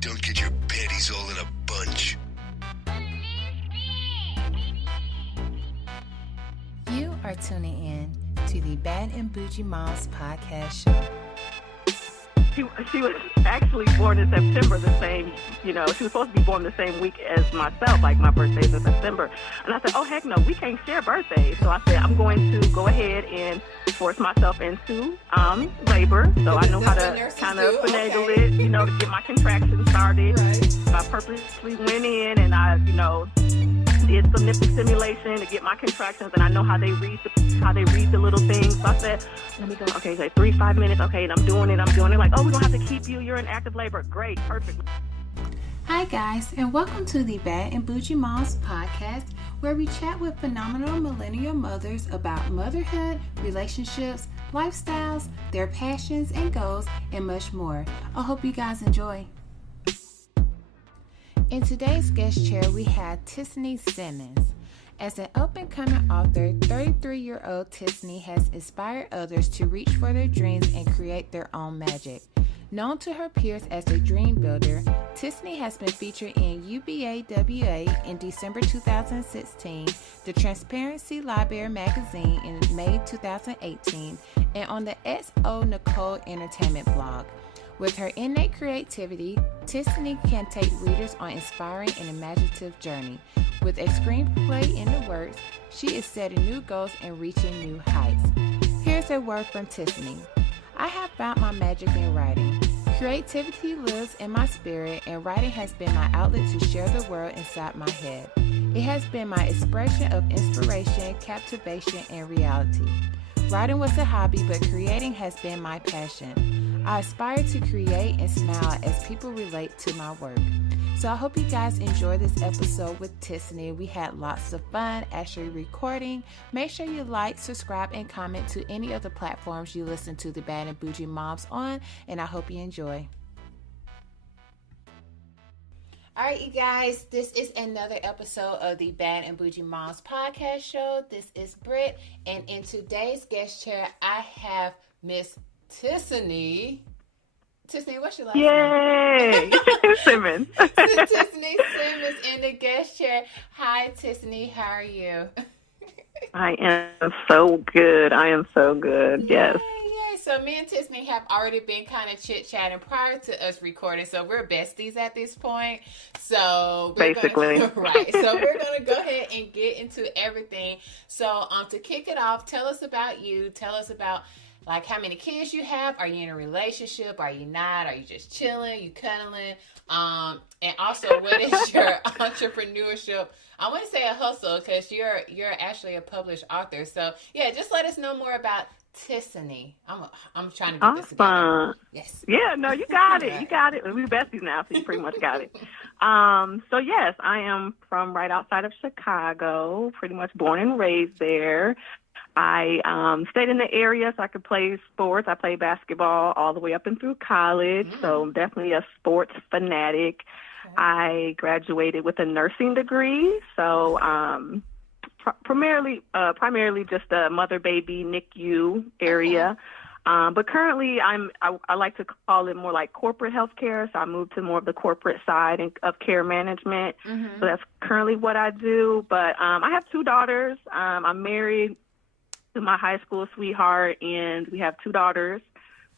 Don't get your panties all in a bunch. You are tuning in to the Bad and Bougie Moms podcast show. She was actually born in September, she was supposed to be born the same week as myself, like my birthday is in September. And I said, oh, heck no, we can't share birthdays. So I said, I'm going to go ahead and force myself into labor. So I know how to kind of finagle it, to get my contractions started. Right. I purposely went in and I, did some nipple stimulation to get my contractions, and I know how they read the little things. So I said, let me go. Okay, like 3-5 minutes. Okay, and I'm doing it. Like, oh, we don't have to keep you. You're in active labor. Great, perfect. Hi guys, and welcome to the Bad and Bougie Moms podcast, where we chat with phenomenal millennial mothers about motherhood, relationships, lifestyles, their passions and goals, and much more. I hope you guys enjoy. In today's guest chair, we have Tissanie S. As an up-and-coming author, 33-year-old Tissanie has inspired others to reach for their dreams and create their own magic. Known to her peers as the Dream Builder, Tissanie has been featured in UBAWA in December 2016, the Transparency Library magazine in May 2018, and on the XO Nicole Entertainment blog. With her innate creativity, Tissanie can take readers on an inspiring and imaginative journey. With a screenplay in the works, she is setting new goals and reaching new heights. Here's a word from Tissanie. I have found my magic in writing. Creativity lives in my spirit, and writing has been my outlet to share the world inside my head. It has been my expression of inspiration, captivation, and reality. Writing was a hobby, but creating has been my passion. I aspire to create and smile as people relate to my work. So I hope you guys enjoy this episode with Tissanie. We had lots of fun actually recording. Make sure you like, subscribe, and comment to any of the platforms you listen to the Bad and Bougie Moms on, and I hope you enjoy. All right, you guys, this is another episode of the Bad and Bougie Moms podcast show. This is Britt, and in today's guest chair, I have Miss Tissanie. Tissanie, what's your last name? Yay! Simmons. Tissanie Simmons in the guest chair. Hi, Tissanie. How are you? I am so good. Yes. Yay. So me and Tissanie have already been kind of chit-chatting prior to us recording, so we're besties at this point. So we're basically. Right. So we're going to go ahead and get into everything. So to kick it off, tell us about you. Tell us about like how many kids you have. Are you in a relationship? Are you not? Are you just chilling? You cuddling? And also, what is your entrepreneurship? I want to say a hustle because you're actually a published author. So yeah, just let us know more about Tissanie. I'm trying to get this together. Yes. Yeah. No, you got it. Right. You got it. We're besties now, so you pretty much got it. So yes, I am from right outside of Chicago. Pretty much born and raised there. I stayed in the area so I could play sports. I played basketball all the way up and through college, so I'm definitely a sports fanatic. Okay. I graduated with a nursing degree, so primarily just a mother-baby NICU area. Okay. But currently I like to call it more like corporate healthcare, so I moved to more of the corporate side of care management. Mm-hmm. So that's currently what I do. But I have 2 daughters. I'm married to my high school sweetheart, and we have 2 daughters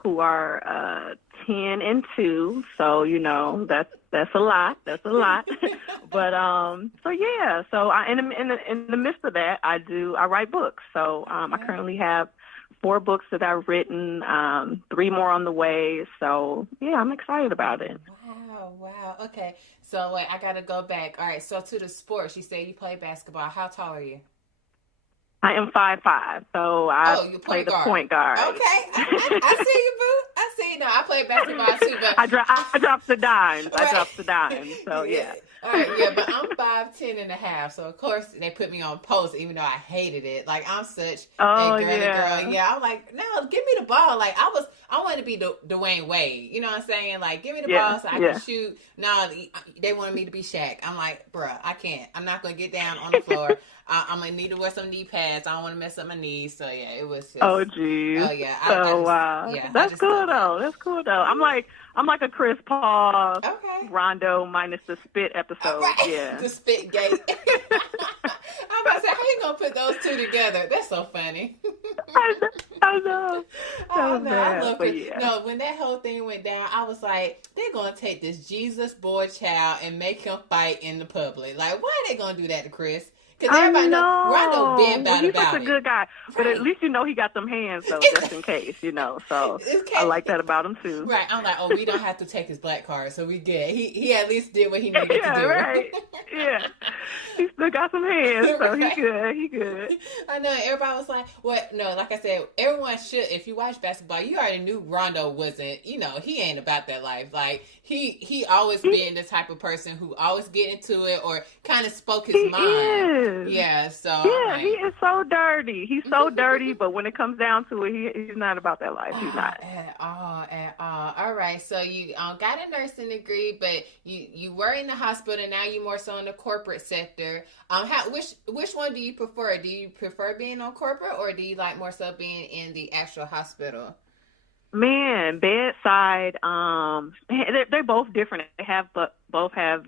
who are 10 and 2. So that's a lot. But so yeah. So in the midst of that, I write books. So I currently have 4 books that I've written, 3 more on the way. So yeah, I'm excited about it. Wow. Okay. So wait, I gotta go back. All right. So to the sports, you say you play basketball. How tall are you? I am 5'5", so I play the point guard. Okay, I see you, boo. I see you. No, I play basketball too, but I drop the dimes. Right. I drop the dimes. So yeah. All right, yeah, but I'm 5'10" and a half, so of course they put me on post, even though I hated it. Like I'm such a girly girl. Yeah, I'm like, no, give me the ball. Like I wanted to be Dwayne Wade. You know what I'm saying? Like, give me the ball so I can shoot. No, they wanted me to be Shaq. I'm like, bruh, I can't. I'm not gonna get down on the floor. I'm gonna need to wear some knee pads. I don't want to mess up my knees. So yeah, it was. Just, oh geez. Oh yeah. Wow. Yeah. That's cool though. I'm like, I'm like a Chris Paul, Okay. Rondo minus the spit episode. Right. Yeah. The spit gate. I'm about to say, how you gonna put those two together? That's so funny. I know. I was know. I bad, love but Chris. yeah. No, when that whole thing went down, I was like, they're gonna take this Jesus boy child and make him fight in the public. Like, why are they gonna do that to Chris? Because everybody know Rondo been bad He's about such a good guy, but at least you know he got some hands though, just in case, you know. So I like that about him too. Right. I'm like, oh, we don't have to take his black card, so we get. He at least did what he needed to do. Yeah, right. Yeah, he still got some hands, so Right. he good. He good. I know. Everybody was like, "What? No." Like I said, everyone should. If you watch basketball, you already knew Rondo wasn't. You know, he ain't about that life. Like he always been the type of person who always get into it or kind of spoke his mind. Is. Yeah. So yeah, he is so dirty. He's so dirty, but when it comes down to it, he's not about that life. He's not at all. At all. All right. So you got a nursing degree, but you were in the hospital. And now you more so in the corporate sector. Which one do you prefer? Do you prefer being on corporate, or do you like more so being in the actual hospital? Man, bedside. They're both different. Both have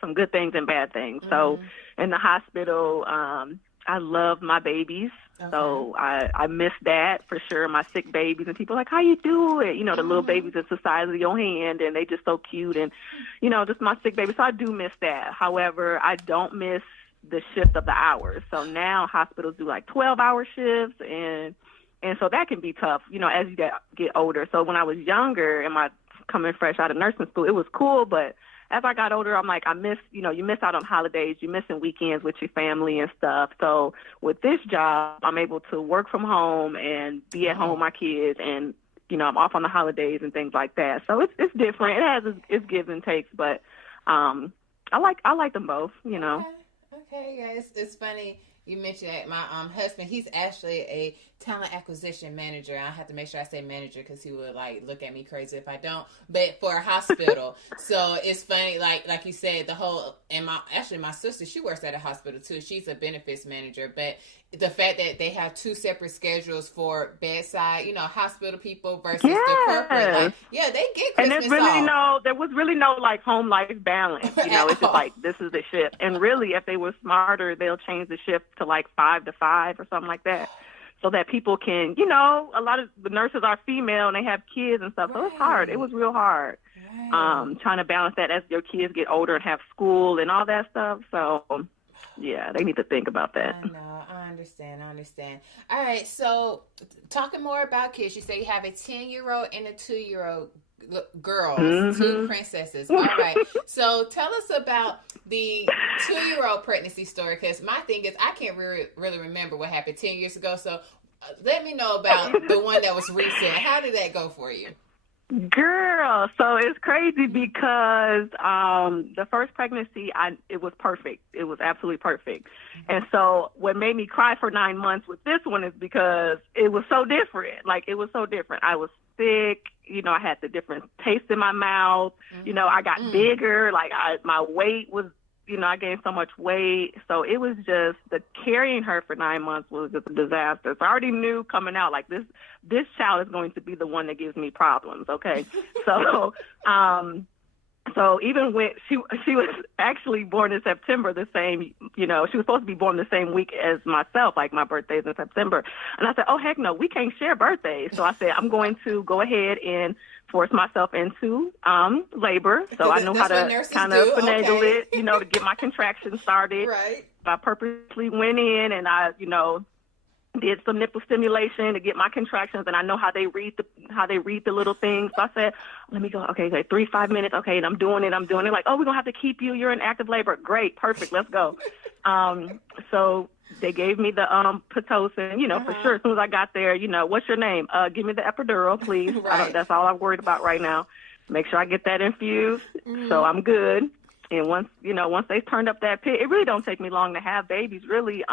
some good things and bad things. Mm-hmm. So in the hospital, I love my babies. Okay. So I miss that for sure. My sick babies, and people are like, how you do it? The little babies that's the size of your hand, and they just so cute, and just my sick babies. So I do miss that. However, I don't miss the shift of the hours. So now hospitals do like 12-hour shifts, and so that can be tough, as you get older. So when I was younger and coming fresh out of nursing school, it was cool. But as I got older, I'm like, I miss, you miss out on holidays, you missing weekends with your family and stuff. So with this job, I'm able to work from home and be at home with my kids, and, I'm off on the holidays and things like that. So it's different. It has its gives and takes, but I like them both, Okay, yeah, it's funny you mentioned that. My husband, he's actually a talent acquisition manager. I have to make sure I say manager because he would look at me crazy if I don't. But for a hospital, so it's funny, like you said, my sister, she works at a hospital too. She's a benefits manager, but the fact that they have two separate schedules for bedside, hospital people versus the corporate, they get Christmas off. There was really no home life balance. It's just this is the shift. And really, if they were smarter, they'll change the shift to 5 to 5 or something like that, so that people can, a lot of the nurses are female and they have kids and stuff. So it's hard. It was real hard. Right. Trying to balance that as your kids get older and have school and all that stuff. So yeah, they need to think about that. I know. I understand. All right. So talking more about kids, you say you have a 10-year-old and a 2-year-old girls, mm-hmm. 2 princesses. All right. So tell us about the 2-year-old pregnancy story, because my thing is I can't really remember what happened 10 years ago. So let me know about the one that was recent. How did that go for you? Girl, so it's crazy because the first pregnancy, it was perfect. It was absolutely perfect. And so what made me cry for 9 months with this one is because it was so different. It was so different. I was sick. I had the different taste in my mouth. Mm-hmm. I got bigger. My weight was, I gained so much weight. So it was just carrying her for 9 months was just a disaster. So I already knew coming out, this child is going to be the one that gives me problems. Okay. So, so even when she was actually born in September, the same, she was supposed to be born the same week as myself, my birthday's in September. And I said, oh, heck no, we can't share birthdays. So I said, I'm going to go ahead and force myself into labor. So I know how to kind of finagle it, to get my contractions started. Right. I purposely went in and I, did some nipple stimulation to get my contractions, and I know how they read the little things. So I said, let me go. Okay, 3-5 minutes. Okay, and I'm doing it. Like, oh, we're gonna have to keep you. You're in active labor. Great, perfect. Let's go. So they gave me the Pitocin, for sure. As soon as I got there, what's your name? Give me the epidural, please. Right. That's all I'm worried about right now. Make sure I get that infused, so I'm good. And once they turned up that pit, it really don't take me long to have babies. Really,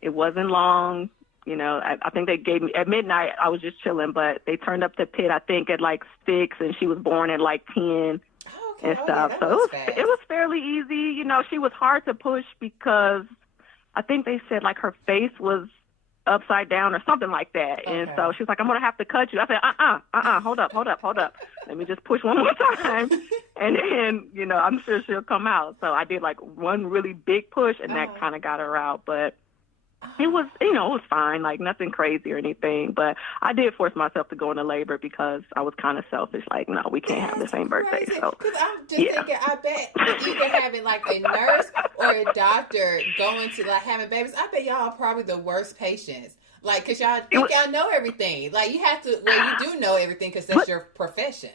it wasn't long. I think they gave me, at midnight, I was just chilling, but they turned up the pit, I think, at 6, and she was born at 10 and stuff. Yeah, so it was fairly easy. She was hard to push because I think they said her face was upside down or something like that. Okay. And so she was like, I'm going to have to cut you. I said, hold up. let me just push one more time. And then, you know, I'm sure she'll come out. So I did like one really big push, and that kind of got her out. But it was, you know, it was fine, like nothing crazy or anything. But I did force myself to go into labor because I was kind of selfish. Like, no, we can't have the same birthday. So, because I'm just thinking, I bet either having like a nurse or a doctor going to like having babies, I bet y'all are probably the worst patients. Like, because y'all think y'all know everything. Like, you have to, well, you do know everything because that's your profession.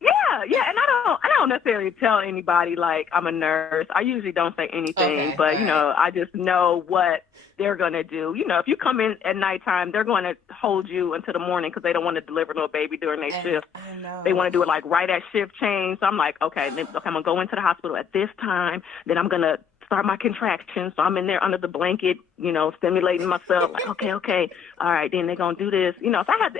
Yeah, and I don't necessarily tell anybody like I'm a nurse. I usually don't say anything, but you know, I just know what they're gonna do. You know, if you come in at nighttime, they're going to hold you until the morning because they don't want to deliver no baby during their shift. I know. They want to do it like right at shift change. So I'm like, okay, I'm gonna go into the hospital at this time. Then I'm gonna start my contractions. So I'm in there under the blanket, you know, stimulating myself. Like, okay, all right. Then they're gonna do this. You know, so I had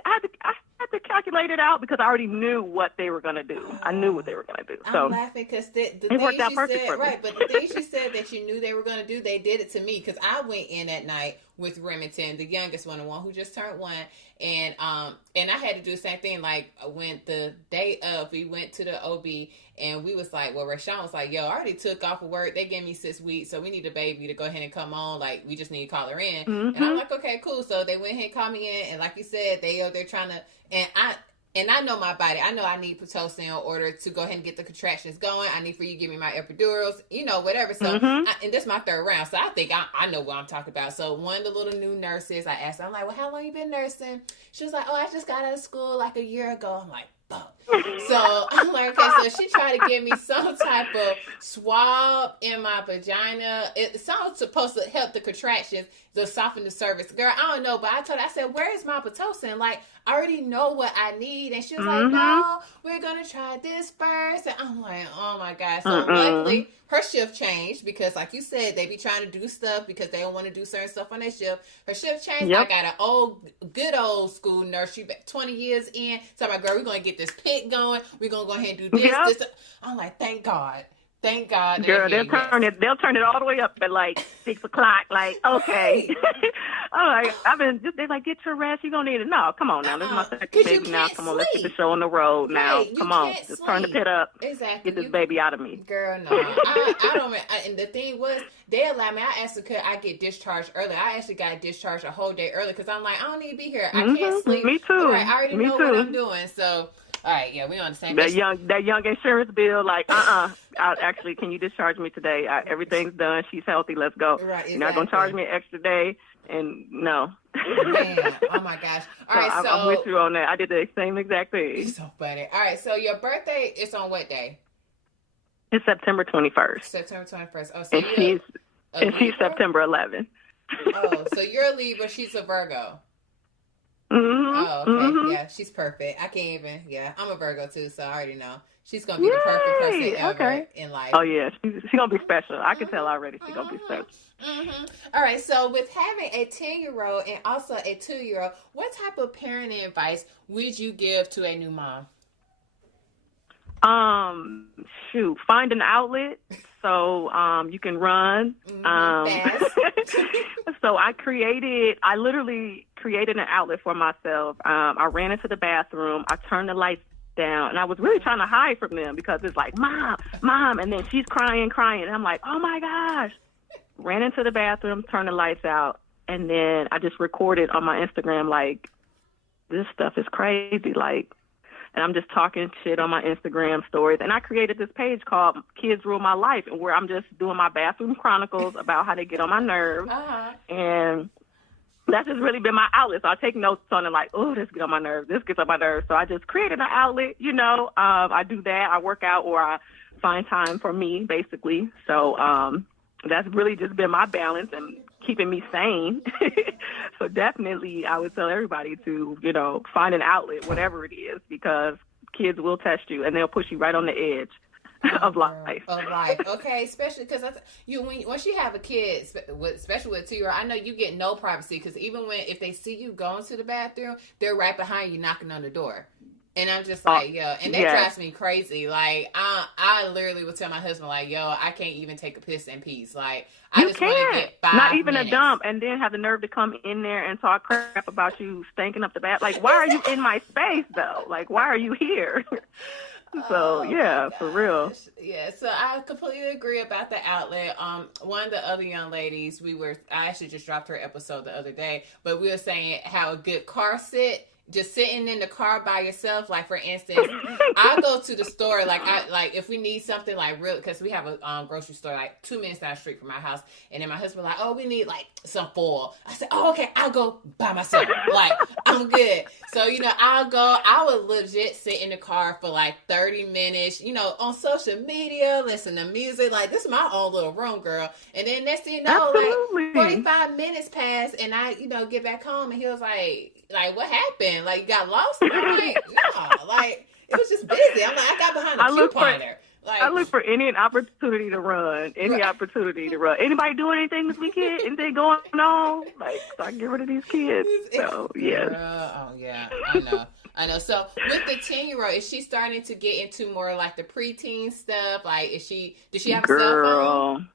to calculate it out because I already knew what they were going to do. I knew what they were going to do. So I'm laughing because the it worked out perfect said, for me. right, but the things you said that you knew they were going to do, they did it to me because I went in at night with Remington, the youngest one, the one who just turned 1, and I had to do the same thing. Like, when the day of, we went to the OB, and we was like, well, Rashawn was like, yo, I already took off of work. They gave me 6 weeks, so we need a baby to go ahead and come on. Like, we just need to call her in. And I'm like, okay, cool. So they went ahead and called me in, and like you said, they're trying to, and I know my body. I know I need Pitocin in order to go ahead and get the contractions going. I need for you to give me my epidurals, you know, whatever. So, and this is my 3rd round. So I think I know what I'm talking about. So one of the little new nurses, I asked her, I'm like, well, how long you been nursing? She was like, oh, I just got out of school like a year ago. I'm like, fuck. So I'm like, okay, so she tried to give me some type of swab in my vagina. It sounds supposed to help the contractions, to soften the cervix. Girl, I don't know, but I told her, I said, where is my Pitocin? Like, I already know what I need. And she was like, no, we're going to try this first. And I'm like, oh my God. So luckily, her shift changed because, like you said, they be trying to do stuff because they don't want to do certain stuff on their shift. Her shift changed. I got an good old school nurse. She 20 years in. So I'm like, girl, we're going to get this pit going. We're going to go ahead and do this. I'm like, thank God. Thank God. Girl, they'll turn it all the way up at like 6 o'clock. Like, okay. I'm like, they're like, get your rest. You're going to need it. No, come on now. This is my second baby now. Come on, let's get the show on the road now. Right, come on. Just turn the pit up. Exactly. Get this baby out of me. Girl, no. I don't. And the thing was, they allowed me. I asked her, could I get discharged early? I actually got discharged a whole day early because I'm like, I don't need to be here. I can't sleep. Me too. Right, I already know what I'm doing. So, all right, yeah, we on the same page. That young insurance bill, like, actually, can you discharge me today? Everything's done. She's healthy. Let's go. Right, exactly. You're not going to charge me an extra day. And no. Man, oh my gosh. All right, so I'm with you on that. I did the same exact thing. You're so funny. All right, so your birthday is on what day? It's September 21st. September 21st. Oh, so she's September 11th. Oh, so you're a Libra. She's a Virgo. Mm-hmm. Oh, okay. Yeah, she's perfect. I can't even. Yeah, I'm a Virgo too, so I already know. She's going to be the perfect person ever in life. Oh, yeah. She's going to be special. I can tell already she's going to be special. All right. So with having a 10-year-old and also a 2-year-old, what type of parenting advice would you give to a new mom? Find an outlet so you can run. So I literally created an outlet for myself. I ran into the bathroom. I turned the lights down, and I was really trying to hide from them because it's like, mom, and then she's crying, and I'm like, oh my gosh. Ran into the bathroom, turned the lights out, and then I just recorded on my Instagram, like, this stuff is crazy, like, and I'm just talking shit on my Instagram stories. And I created this page called Kids Rule My Life, and where I'm just doing my bathroom chronicles about how they get on my nerves. And that's just really been my outlet. So I take notes on it like, oh, this gets on my nerves. This gets on my nerves. So I just created an outlet, you know. I do that. I work out or I find time for me, basically. So that's really just been my balance and keeping me sane. So definitely I would tell everybody to, you know, find an outlet, whatever it is, because kids will test you and they'll push you right on the edge of life. Okay, especially because once you have a kid, especially with a 2-year-old, I know you get no privacy because even if they see you going to the bathroom, they're right behind you knocking on the door. And I'm just like, yo, and that drives me crazy. Like, I literally would tell my husband, like, yo, I can't even take a piss in peace. Like, I just want to get 5 Not even minutes. a dump, and then have the nerve to come in there and talk crap about you stinking up the bath. Like, why are you in my space, though? Like, why are you here? So, yeah, for real. Yeah, so I completely agree about the outlet. One of the other young ladies, I actually just dropped her episode the other day, but we were saying how a good car sit, just sitting in the car by yourself, like for instance, I go to the store, like if we need something like real, because we have a grocery store like 2 minutes down the street from my house, and then my husband like, oh, we need like some foil. I said, oh, okay, I'll go by myself. Like, I'm good. So, I would legit sit in the car for like 30 minutes, on social media, listen to music. Like, this is my own little room, girl. And then next thing you know, Absolutely. like 45 minutes passed, and I, get back home, and he was like, what happened? Like, you got lost? I'm like, no, like, it was just busy. I'm like, I got behind a couponer. Like, I look for any opportunity to run. Opportunity to run. Anybody doing anything this weekend? Anything going on? Like, so I can get rid of these kids. So, yes. Oh, yeah. I know. So, with the 10-year-old, is she starting to get into more like the preteen stuff? Like, does she have a cell phone?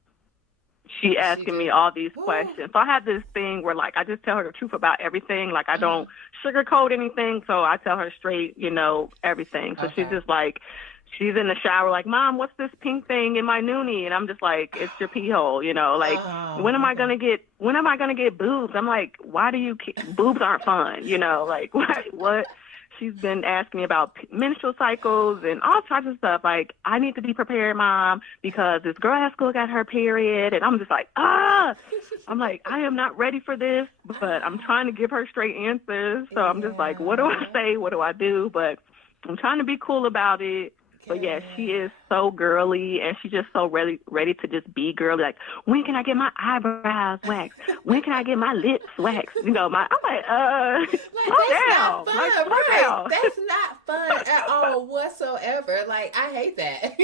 She asking me all these questions. So I have this thing where, like, I just tell her the truth about everything. Like, I don't sugarcoat anything. So I tell her straight, everything. So she's just like, she's in the shower like, Mom, what's this pink thing in my noonie? And I'm just like, it's your pee hole, like, when am I going to get boobs? I'm like, why do you, boobs aren't fun, like, what? She's been asking me about menstrual cycles and all types of stuff. Like, I need to be prepared, Mom, because this girl at school got her period. And I'm just like, I'm like, I am not ready for this, but I'm trying to give her straight answers. So I'm just like, what do I say? What do I do? But I'm trying to be cool about it. But yeah, she is so girly, and she's just so ready to just be girly. Like, when can I get my eyebrows waxed? When can I get my lips waxed? I'm like, that's not fun, right? That's not fun at all whatsoever. Like, I hate that.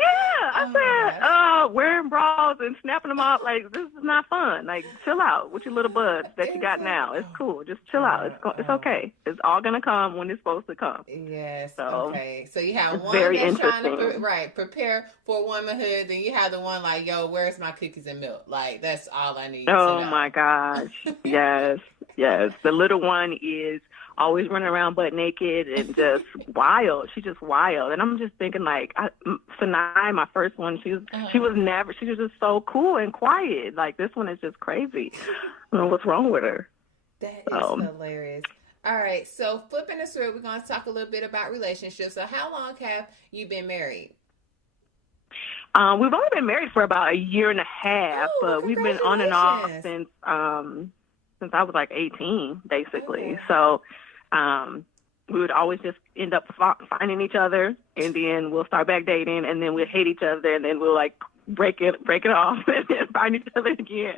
Yeah, I said, wearing bras and snapping them off, like, this is not fun. Like, chill out with your little buds that you got now. It's cool. Just chill out. It's okay. It's all going to come when it's supposed to come. Yes. So, okay. So you have one very that's trying interesting. to prepare for womanhood. Then you have the one like, yo, where's my cookies and milk? Like, that's all I need to know. Oh, my gosh. Yes. The little one is always running around butt naked and just wild. She's just wild. And I'm just thinking, like, Sanai, my first one, she was just so cool and quiet. Like, this one is just crazy. I don't know what's wrong with her. That is hilarious. All right, so flipping the script, we're going to talk a little bit about relationships. So how long have you been married? We've only been married for about a year and a half, but we've been on and off since I was like 18, basically. Okay. So we would always just end up finding each other, and then we'll start back dating, and then we'll hate each other, and then we'll like break it off, and then find each other again.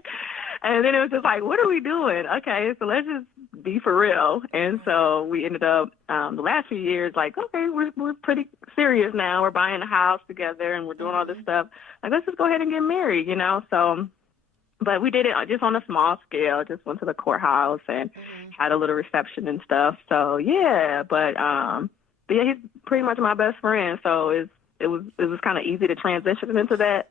And then it was just like, what are we doing? Okay, so let's just be for real. And so we ended up the last few years like, okay, we're pretty serious now. We're buying a house together, and we're doing all this stuff. Like, let's just go ahead and get married, So, but we did it just on a small scale. Just went to the courthouse and had a little reception and stuff. So yeah, but yeah, he's pretty much my best friend. So it was kind of easy to transition into that.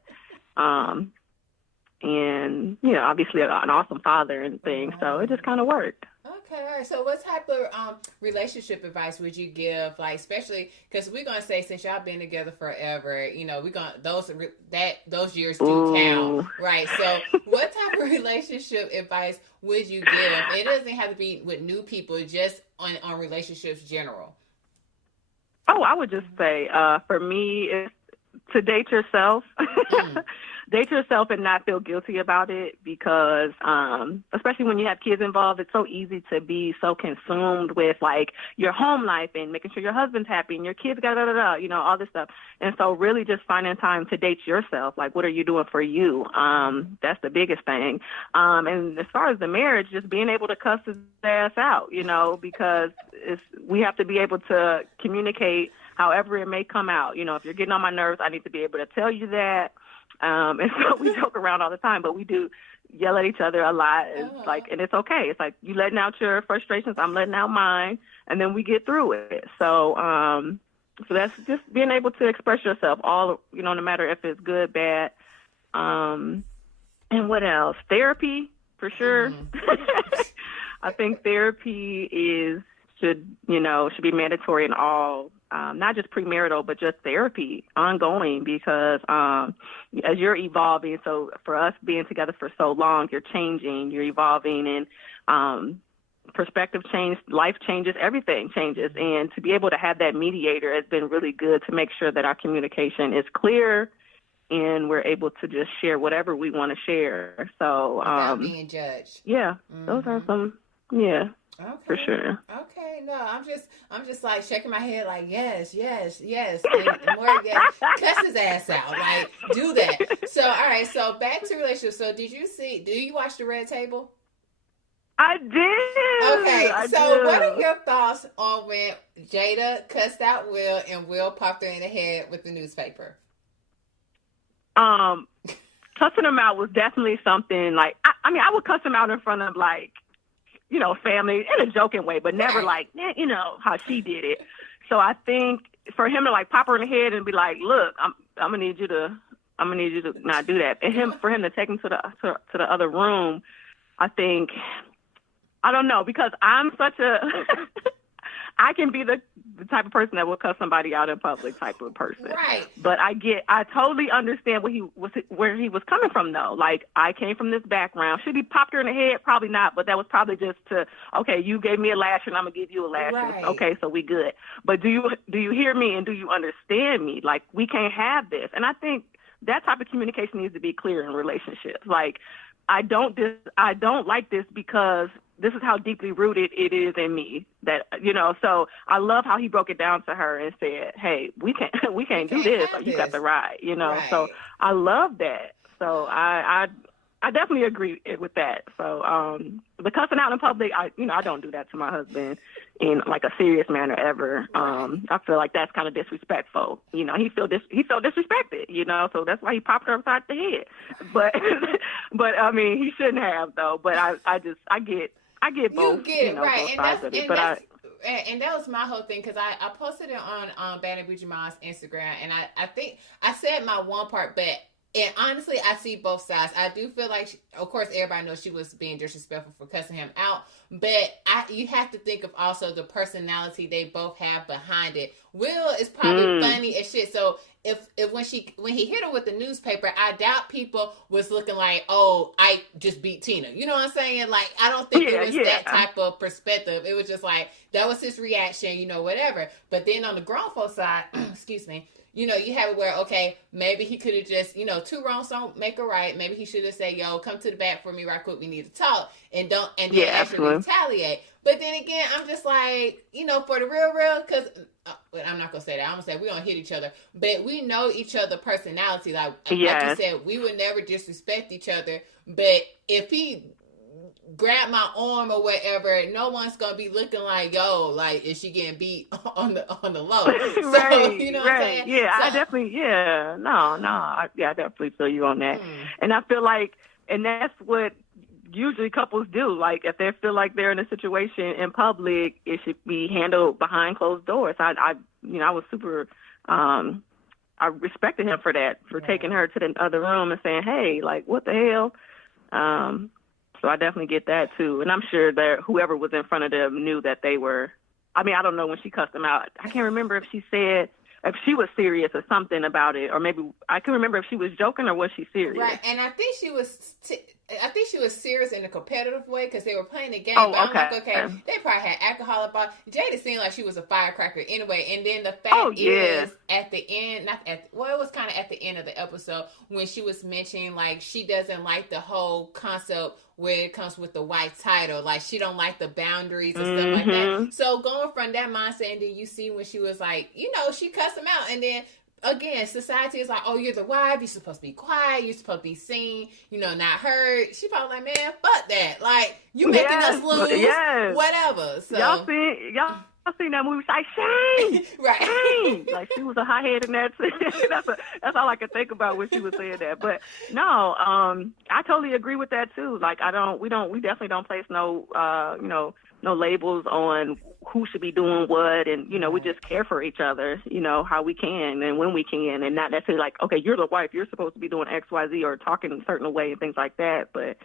And obviously an awesome father and things. So it just kind of worked. Okay, all right. So what type of relationship advice would you give, like, especially because we're going to say since y'all been together forever, we're going to, those years do count, right? So what type of relationship advice would you give? It doesn't have to be with new people, just on relationships general. Oh, I would just say, for me, it's to date yourself. Date yourself and not feel guilty about it, because especially when you have kids involved, it's so easy to be so consumed with like your home life and making sure your husband's happy and your kids got all this stuff. And so really just finding time to date yourself. Like, what are you doing for you? That's the biggest thing. And as far as the marriage, just being able to cuss his ass out, because we have to be able to communicate however it may come out. If you're getting on my nerves, I need to be able to tell you that. And so we joke around all the time, but we do, yell at each other a lot. It's like, and it's okay. It's like you letting out your frustrations, I'm letting out mine, and then we get through it. So, so that's just being able to express yourself all, no matter if it's good, bad. And what else? Therapy, for sure. I think therapy should be mandatory in all, not just premarital, but just therapy ongoing, because as you're evolving, so for us being together for so long, you're changing, you're evolving, and perspective change, life changes, everything changes. And to be able to have that mediator has been really good to make sure that our communication is clear and we're able to just share whatever we want to share. So without being judged. Yeah, those are some, okay. For sure. Okay, no, I'm just like shaking my head like yes, and more yes, cuss his ass out, like do that. So all right, so back to relationships. So do you watch The Red Table? I did. Okay, so what are your thoughts on when Jada cussed out Will and Will popped her in the head with the newspaper? Cussing him out was definitely something like, I mean, I would cuss him out in front of like, family in a joking way, but never like, how she did it. So I think for him to like pop her in the head and be like, look, I'm gonna need you to not do that. And for him to take him to the other room, I think, I don't know, because I'm such a, I can be the type of person that will cuss somebody out in public type of person. Right. But I totally understand where he was coming from though. Like, I came from this background. Should he popped her in the head? Probably not, but that was probably just to, okay, you gave me a lashing, I'm gonna give you a lashing. Right. Okay, so we good. But do you hear me and do you understand me? Like, we can't have this. And I think that type of communication needs to be clear in relationships. Like, I don't like this because this is how deeply rooted it is in me that, so I love how he broke it down to her and said, hey, we can't do this, or you got the right, Right. So I love that. So I definitely agree with that. So, the cussing out in public, I don't do that to my husband in like a serious manner ever. I feel like that's kind of disrespectful. He felt disrespected, so that's why he popped her upside the head. But I mean, he shouldn't have though. But I get both. You get it, right? And that was my whole thing, because I posted it on Banner B. Jamal's Instagram, and I think I said my one part, but. And honestly, I see both sides. I do feel like, of course, everybody knows she was being disrespectful for cussing him out. But you have to think of also the personality they both have behind it. Will is probably funny as shit. So if when he hit her with the newspaper, I doubt people was looking like, oh, I just beat Tina. You know what I'm saying? Like, I don't think it was that type of perspective. It was just like, that was his reaction, whatever. But then on the grown folks side, excuse me, you have it where, okay, maybe he could have just, two wrongs don't make a right. Maybe he should have said, yo, come to the back for me right quick. We need to talk, and then actually retaliate. But then again, I'm just like, for the real, because I'm not going to say that. I'm going to say we don't hit each other, but we know each other personality. Like you said, we would never disrespect each other. But if he grab my arm or whatever, no one's gonna be looking like, yo, like, is she getting beat on the low? So, right, you know what I'm saying? Yeah, so, I definitely, I definitely feel you on that. And I feel like, and that's what usually couples do. Like, if they feel like they're in a situation in public, it should be handled behind closed doors. I was super, I respected him for that, for taking her to the other room and saying, hey, like, what the hell? So I definitely get that too. And I'm sure that whoever was in front of them knew that they were, I mean, I don't know when she cussed them out. I can't remember if she said, if she was serious or something about it, or maybe I can remember if she was joking or was she serious. Right, and I think she was serious in a competitive way, because they were playing the game. Oh, but okay. I'm like, okay, they probably had alcohol about. Jada seemed like she was a firecracker anyway. And then the fact is, at the end, it was kind of at the end of the episode when she was mentioning like she doesn't like the whole concept where it comes with the white title, like she don't like the boundaries and stuff like that. So going from that mindset, and then you see when she was like, she cussed him out, and then again, society is like, oh, you're the wife, you're supposed to be quiet, you're supposed to be seen, not heard. She probably like, man, fuck that. Like, you making us lose, whatever. So y'all seen that movie. She's like, Shane, Right. Shane. Like, she was a hothead in that. That's all I could think about when she was saying that. But no, I totally agree with that too. Like, we definitely don't place no, no labels on who should be doing what, and we just care for each other, how we can and when we can, and not necessarily like, okay, you're the wife, you're supposed to be doing X, Y, Z, or talking a certain way and things like that. But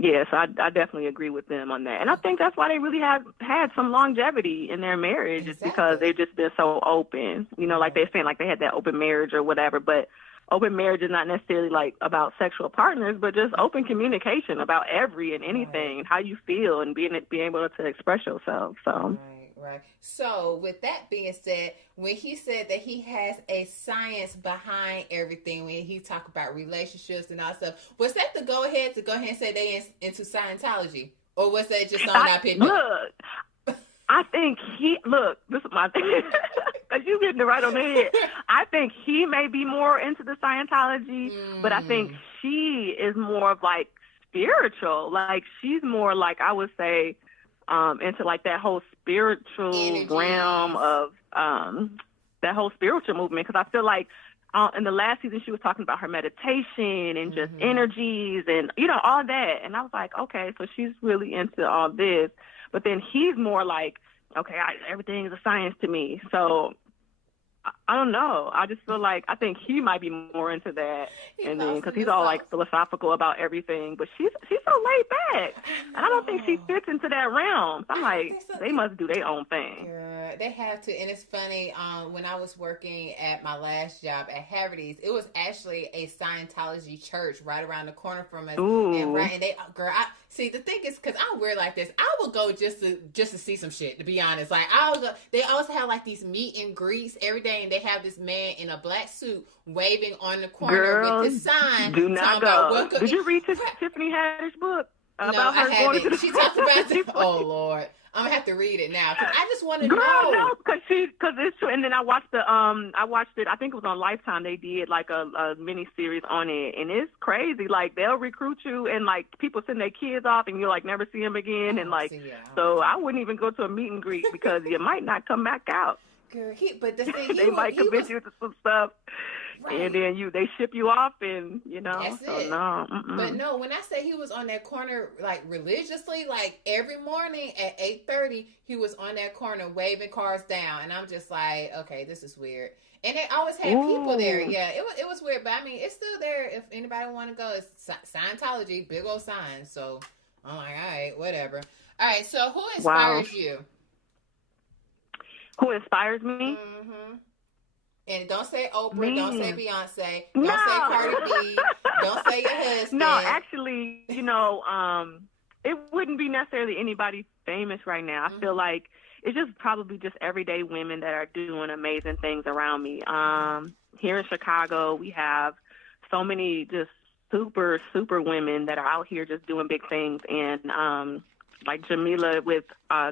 yes, I definitely agree with them on that. And I think that's why they really have had some longevity in their marriage, is because they've just been so open. Like they're saying, like they had that open marriage or whatever. But open marriage is not necessarily like about sexual partners, but just open communication about every and anything, and how you feel, and being able to express yourself. So. Right. So with that being said, when he said that he has a science behind everything, when he talk about relationships and all stuff, was that the go ahead and say they into Scientology, or was that just on our opinion? Look, I think this is my thing, because you getting it right on the head. I think he may be more into the Scientology, but I think she is more of like spiritual. Like, she's more like, I would say, into like that whole spiritual realm of that whole spiritual movement. Because I feel like in the last season she was talking about her meditation and just energies and all that, and I was like, okay, so she's really into all this. But then he's more like, okay, everything is a science to me. So I don't know. I just feel like I think he might be more into that, and then because he's all like philosophical about everything, but she's so laid back, and I don't think she fits into that realm. So I'm like, they must do their own thing. Yeah, they have to, and it's funny. When I was working at my last job at Haverty's, it was actually a Scientology church right around the corner from us. Ooh. And they, girl, see, the thing is, because I'm weird like this, I will go just to see some shit. To be honest, like I'll go. They also have like these meet and greets every day, and they have this man in a black suit waving on the corner with his sign. Do not go. Did you read Tiffany Haddish book about her going to the She talked about oh Lord, I'm gonna have to read it now because I just want to know. No, because it's true. And then I watched it. I think it was on Lifetime. They did like a mini series on it, and it's crazy. Like they'll recruit you, and like people send their kids off, and you like never see them again. And like, so I wouldn't even go to a meet and greet because you might not come back out. Girl, but the thing they might convince you to some stuff, right. And then they ship you off, and That's so it. No. But no, when I say he was on that corner like religiously, like every morning at 8:30, he was on that corner waving cars down, and I'm just like, okay, this is weird. And they always had people there. Yeah, it was weird, but I mean, it's still there if anybody want to go. It's Scientology, big old sign. So I'm like, all right, whatever. All right, so who inspires you? Who inspires me? Mm-hmm. And don't say Oprah, don't say Beyonce, don't say Cardi B, don't say your husband. No, actually, it wouldn't be necessarily anybody famous right now. I feel like it's just probably just everyday women that are doing amazing things around me. Here in Chicago, we have so many just super, super women that are out here just doing big things. And like Jamila with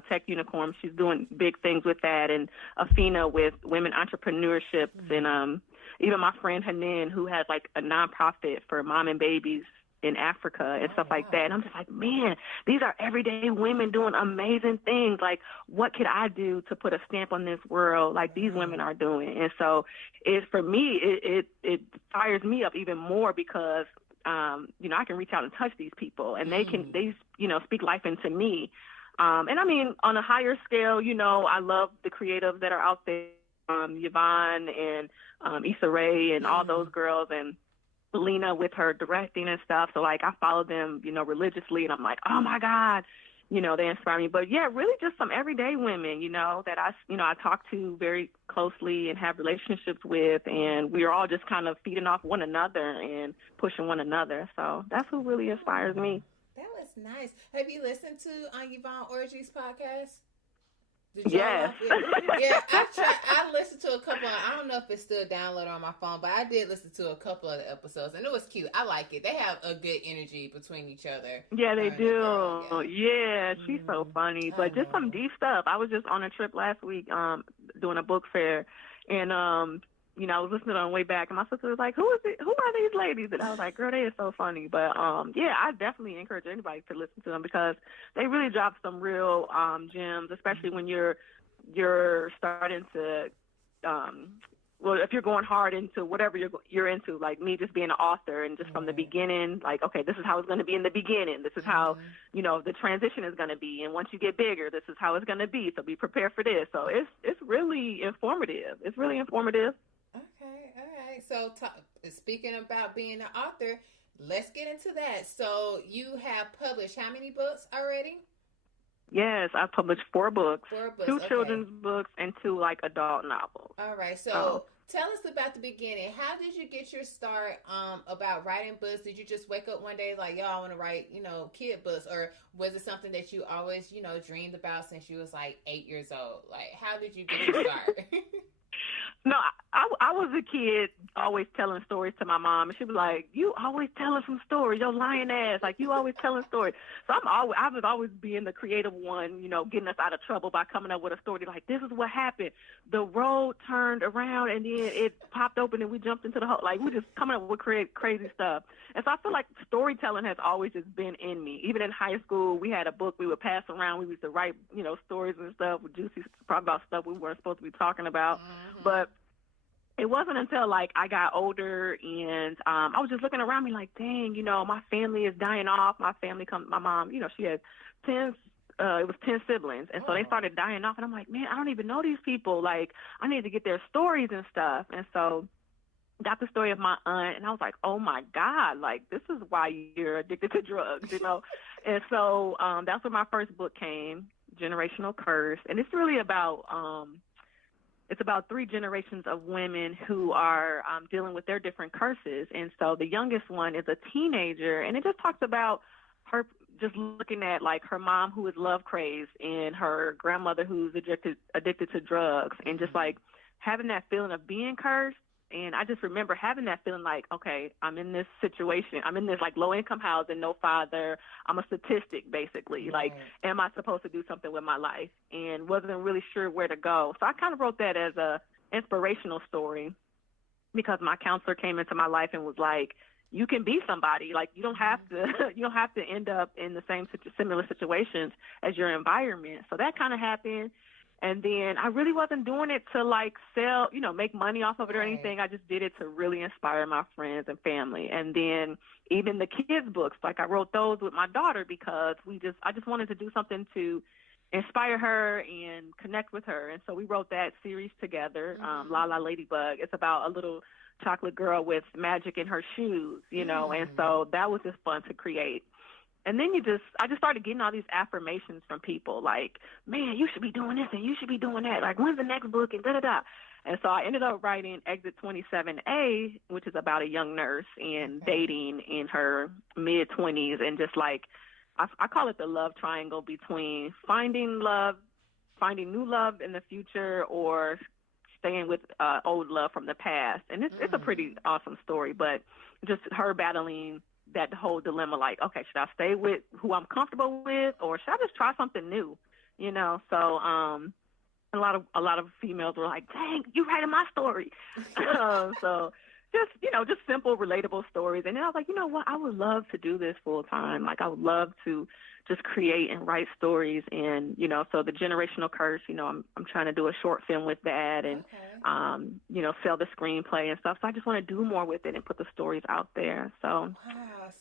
Tech Unicorn, she's doing big things with that, and Afina with women entrepreneurship, and even my friend Hanan, who has like a nonprofit for mom and babies in Africa and stuff like that. And I'm just like, man, these are everyday women doing amazing things. Like, what could I do to put a stamp on this world like these women are doing? And so for me, it fires me up even more because I can reach out and touch these people, and they speak life into me. And I mean, on a higher scale, I love the creatives that are out there, Yvonne and Issa Rae and all those girls, and Lena with her directing and stuff. So like I follow them, religiously, and I'm like, oh my God, they inspire me. But yeah, really just some everyday women, that I talk to very closely and have relationships with, and we're all just kind of feeding off one another and pushing one another. So that's who really inspires me. That was nice. Have you listened to Yvonne Orji's podcast? Yes. Yeah, I listened to a couple. I don't know if it's still downloaded on my phone, but I did listen to a couple of the episodes, and it was cute. I like it. They have a good energy between each other. Yeah, they do. Yeah, she's so funny. But just some deep stuff. I was just on a trip last week, doing a book fair, and I was listening on the way back, and my sister was like, "Who is it? Who are these ladies?" And I was like, "Girl, they are so funny." But yeah, I definitely encourage anybody to listen to them because they really drop some real gems, especially when you're you're starting to, well, if you're going hard into whatever you're into, like me just being an author and just from the beginning, like, okay, this is how it's going to be in the beginning. This is how, you know, the transition is going to be. And once you get bigger, this is how it's going to be. So be prepared for this. So it's really informative. It's really informative. Okay. All right. So speaking about being an author, let's get into that. So you have published how many books already? Yes, I've published 4 books. 4 books. 2 children's books and 2 like adult novels. All right. So tell us about the beginning. How did you get your start about writing books? Did you just wake up one day like, yo, I want to write, you know, kid books? Or was it something that you always, you know, dreamed about since you was like 8 years old? Like, how did you get your start? No, I was a kid always telling stories to my mom, and she was like, "You always telling some stories, your lying ass. Like, you always telling stories." So I was always being the creative one, you know, getting us out of trouble by coming up with a story like, "This is what happened. The road turned around, and then it popped open, and we jumped into the hole." Like, we just coming up with crazy stuff. And so I feel like storytelling has always just been in me. Even in high school, we had a book we would pass around. We used to write, you know, stories and stuff with juicy, probably about stuff we weren't supposed to be talking about, but it wasn't until, like, I got older and I was just looking around me like, dang, you know, my family is dying off. My mom, you know, she had 10 siblings. And so they started dying off. And I'm like, man, I don't even know these people. Like, I need to get their stories and stuff. And so got the story of my aunt. And I was like, oh, my God, like, this is why you're addicted to drugs, you know. And so that's where my first book came, Generational Curse. And it's really about it's about 3 generations of women who are dealing with their different curses. And so the youngest one is a teenager, and it just talks about her just looking at, like, her mom who is love crazed and her grandmother who's addicted to drugs, and just, like, having that feeling of being cursed. And I just remember having that feeling like, okay, I'm in this situation. I'm in this, like, low-income housing, no father. I'm a statistic, basically. Like, am I supposed to do something with my life? And wasn't really sure where to go. So I kind of wrote that as a inspirational story because my counselor came into my life and was like, you can be somebody. Like, you don't have to end up in the similar situations as your environment. So that kind of happened. And then I really wasn't doing it to, like, sell, you know, make money off of it or anything. I just did it to really inspire my friends and family. And then even the kids' books, like, I wrote those with my daughter because I just wanted to do something to inspire her and connect with her. And so we wrote that series together, La La Ladybug. It's about a little chocolate girl with magic in her shoes, you know, and so that was just fun to create. And then I just started getting all these affirmations from people like, man, you should be doing this and you should be doing that. Like, when's the next book and da-da-da. And so I ended up writing Exit 27A, which is about a young nurse and dating in her mid-20s. And just, like, I call it the love triangle between finding new love in the future or staying with old love from the past. And it's a pretty awesome story, but just her battling that whole dilemma, like, okay, should I stay with who I'm comfortable with or should I just try something new, you know? So a lot of females were like, dang, you writing my story. So just, you know, just simple, relatable stories. And then I was like, you know what, I would love to do this full time. Like, I would love to just create and write stories. And, you know, so the Generational Curse, you know, I'm trying to do a short film with that and, you know, sell the screenplay and stuff. So I just want to do more with it and put the stories out there. So,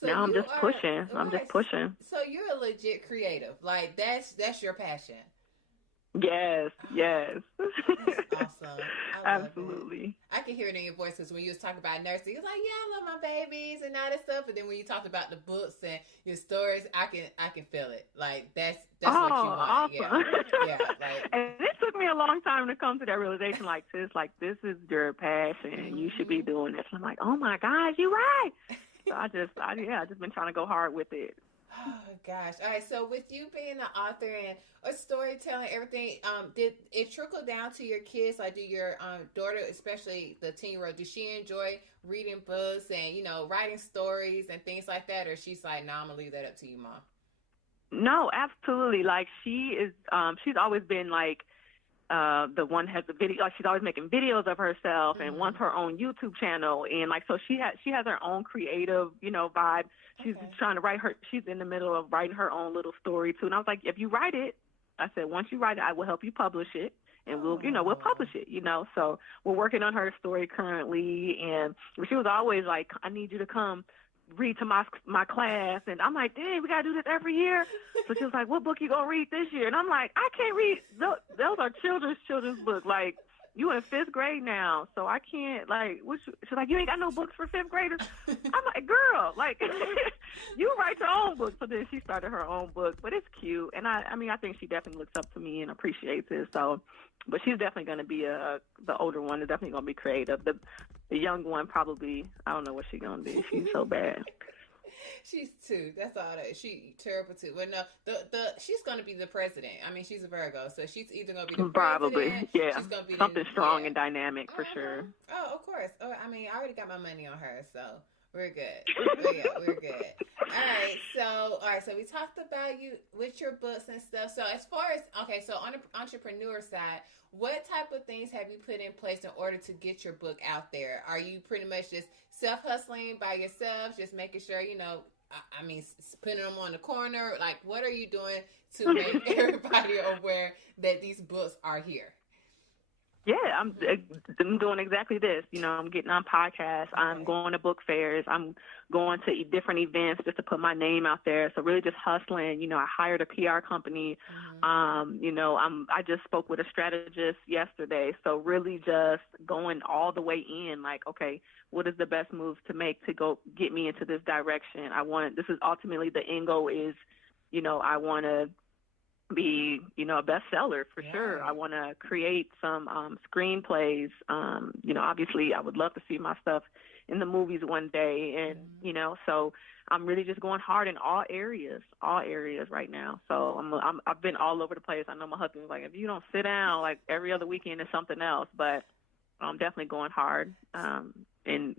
so now I'm just pushing. I'm just pushing. So you're a legit creative. Like, that's your passion. Yes. That's awesome. Absolutely. I can hear it in your voice because when you was talking about nursing, you was like, yeah, I love my babies and all that stuff. But then when you talked about the books and your stories, I can feel it. Like, that's what you want. Awesome. Yeah. Like, and it took me a long time to come to that realization. Like, this is your passion. You should be doing this. I'm like, oh my gosh, you're right. So I just been trying to go hard with it. Oh gosh! All right. So with you being an author and a storytelling, everything, did it trickle down to your kids? Like, do your daughter, especially the 10-year-old, does she enjoy reading books and, you know, writing stories and things like that, or she's like, "No, I'm gonna leave that up to you, Mom"? No, absolutely. Like, she is. She's always been like. The one has a video. Like, she's always making videos of herself and wants her own YouTube channel. And, like, so she has her own creative, you know, vibe. She's trying to write she's in the middle of writing her own little story too. And I was like, if you write it, I said, once you write it, I will help you publish it. and we'll publish it, So we're working on her story currently, and she was always like, I need you to come read to my class, and I'm like, dang, we gotta do this every year. So she was like, what book you gonna read this year? And I'm like, I can't read those are children's books. Like, you in 5th grade now, so I can't, like, she's like, you ain't got no books for 5th graders? I'm like, girl, like, you write your own book. So then she started her own book, but it's cute, and I think she definitely looks up to me and appreciates it. So, but she's definitely going to be the older one is definitely going to be creative. The young one probably, I don't know what she's going to be. She's so bad. She's 2. That's all that. She terrible too. Well, no, she's going to be the president. I mean, she's a Virgo, so she's either going to be the probably, president. Yeah. She's going to be something strong and dynamic for sure. Oh, of course. Oh, I mean, I already got my money on her, so we're good. We're good. All right. So we talked about you with your books and stuff. So as far as so on the entrepreneur side, what type of things have you put in place in order to get your book out there? Are you pretty much just self-hustling by yourself, just making sure, putting them on the corner? Like, what are you doing to make everybody aware that these books are here? Yeah, I'm doing exactly this. I'm getting on podcasts. I'm going to book fairs. I'm going to different events just to put my name out there. So really just hustling. I hired a PR company. I just spoke with a strategist yesterday. So really just going all the way in, like, okay, what is the best move to make to go get me into this direction? This is ultimately the end goal is, I want to be, a bestseller for sure. I want to create some screenplays. Obviously I would love to see my stuff in the movies one day. And, so I'm really just going hard in all areas right now. So I've been all over the place. I know my husband was like, if you don't sit down, like every other weekend is something else, but I'm definitely going hard. I'm trying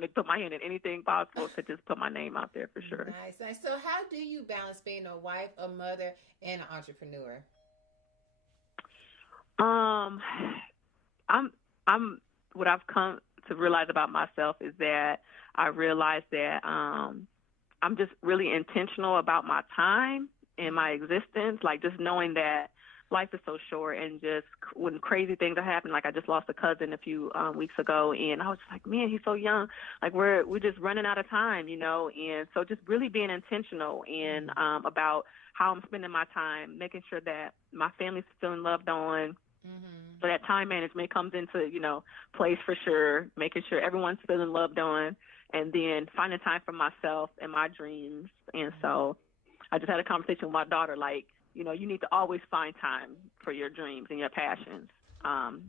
to put my hand in anything possible to just put my name out there for sure. Nice. So how do you balance being a wife, a mother, and an entrepreneur? What I've come to realize about myself is that I realize that I'm just really intentional about my time and my existence, like just knowing that life is so short, and just when crazy things are happening, like I just lost a cousin a few weeks ago, and I was just like, man, he's so young. Like we're just running out of time, and so just really being intentional and about how I'm spending my time, making sure that my family's feeling loved on. So that time management comes into, place for sure, making sure everyone's feeling loved on, and then finding time for myself and my dreams. And so I just had a conversation with my daughter, like, you need to always find time for your dreams and your passions,